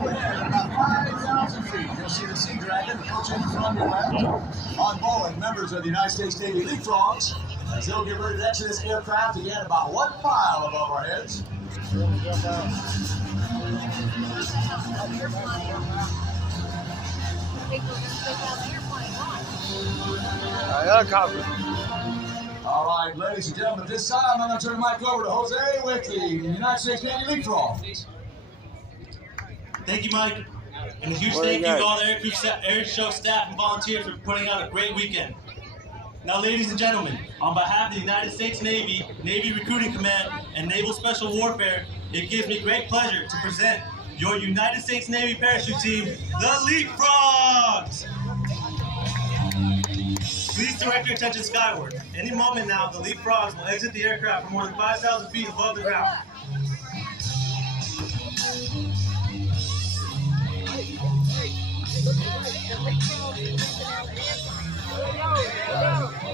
up ahead at about 5,000 feet. You'll see the Sea Dragon approaching from your left. On bowling, members of the United States Navy Leapfrogs, as they'll get ready to exit this aircraft again about 1 mile above our heads. Helicopter. All right, ladies and gentlemen, this time I'm going to turn the mic over to Jose with the United States Navy Leapfrogs. Thank you, Mike. And a huge thank you to all the Airshow staff and volunteers for putting out a great weekend. Now, ladies and gentlemen, on behalf of the United States Navy, Navy Recruiting Command, and Naval Special Warfare, it gives me great pleasure to present your United States Navy parachute team, the Leapfrogs! Please direct your attention skyward. Any moment now, the Leapfrogs will exit the aircraft from more than 5,000 feet above the ground.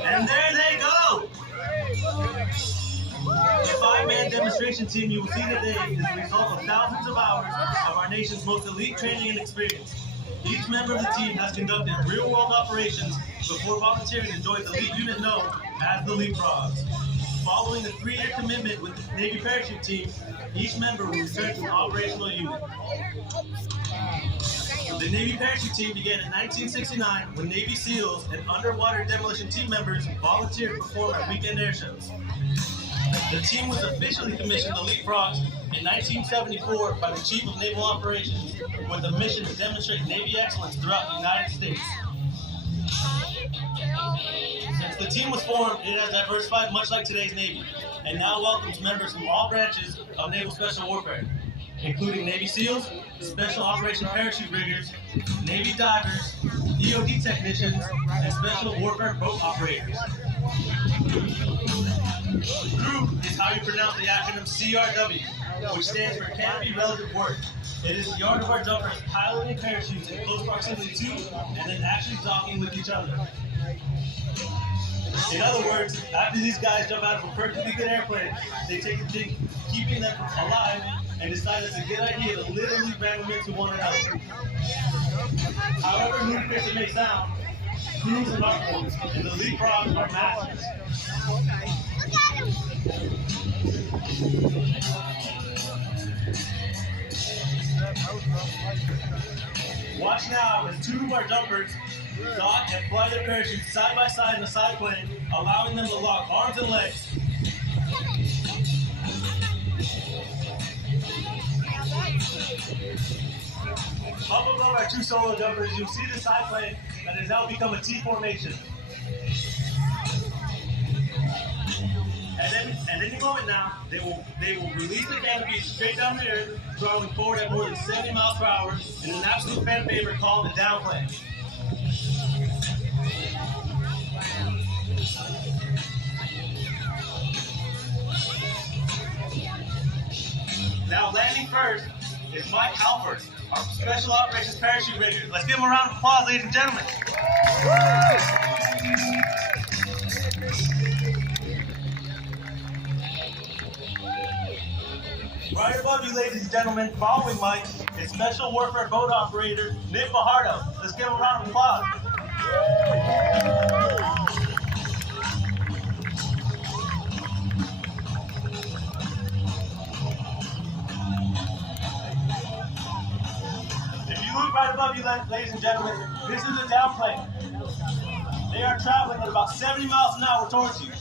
And there they go! The 5-man demonstration team you will see today is the result of thousands of hours of our nation's most elite training and experience. Each member of the team has conducted real-world operations before volunteering to join the elite unit known as the Leapfrogs. Following a 3-year commitment with the Navy parachute team, each member will return to an operational unit. The Navy parachute team began in 1969 when Navy SEALs and underwater demolition team members volunteered to perform at weekend air shows. The team was officially commissioned the Leapfrogs in 1974 by the Chief of Naval Operations with a mission to demonstrate Navy excellence throughout the United States. Since the team was formed, it has diversified much like today's Navy, and now welcomes members from all branches of Naval Special Warfare, including Navy SEALs, Special Operations Parachute Riggers, Navy Divers, EOD Technicians, and Special Warfare Boat Operators. Group is how you pronounce the acronym CRW, which stands for Canopy Relative Work. It is the art of our jumpers piloting parachutes in close proximity to and then actually docking with each other. In other words, after these guys jump out of a perfectly good airplane, they take the thing keeping them alive and decide it's a good idea to literally bang them into one another. However ludicrous it may sound, crews are art forms, and the Leapfrogs are masters. Watch now as 2 of our jumpers dock and fly their parachutes side by side in a side plane, allowing them to lock arms and legs. Up above our 2 solo jumpers, you'll see the side plane that has now become a T formation. And any moment now, they will release the canopy straight down the earth, throwing forward at more than 70 miles per hour in an absolute fan favorite called the down plane. Now landing first is Mike Halford, our Special Operations Parachute Rigger. Let's give him a round of applause, ladies and gentlemen. Right above you, ladies and gentlemen, following Mike, is Special Warfare Boat Operator Nick Fajardo. Let's give him a round of applause. If you look right above you, ladies and gentlemen, this is a downplane. They are traveling at about 70 miles an hour towards you.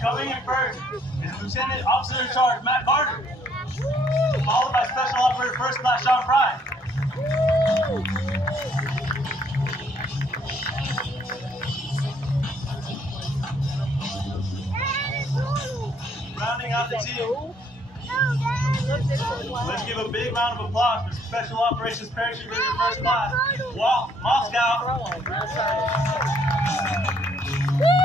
Coming in first is Lieutenant Officer in Charge Matt Carter, followed by Special Operator First Class Sean Fry. Rounding out the team, let's give a big round of applause for Special Operations Parachute Rigger First Class, Walt Moscow. Ladies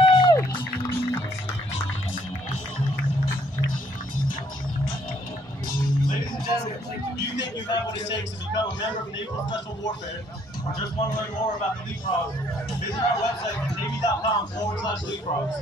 and gentlemen, if you think you have what it takes to become a member of Naval Special Warfare, or just want to learn more about the leapfrogs, visit our website at navy.com/leapfrogs.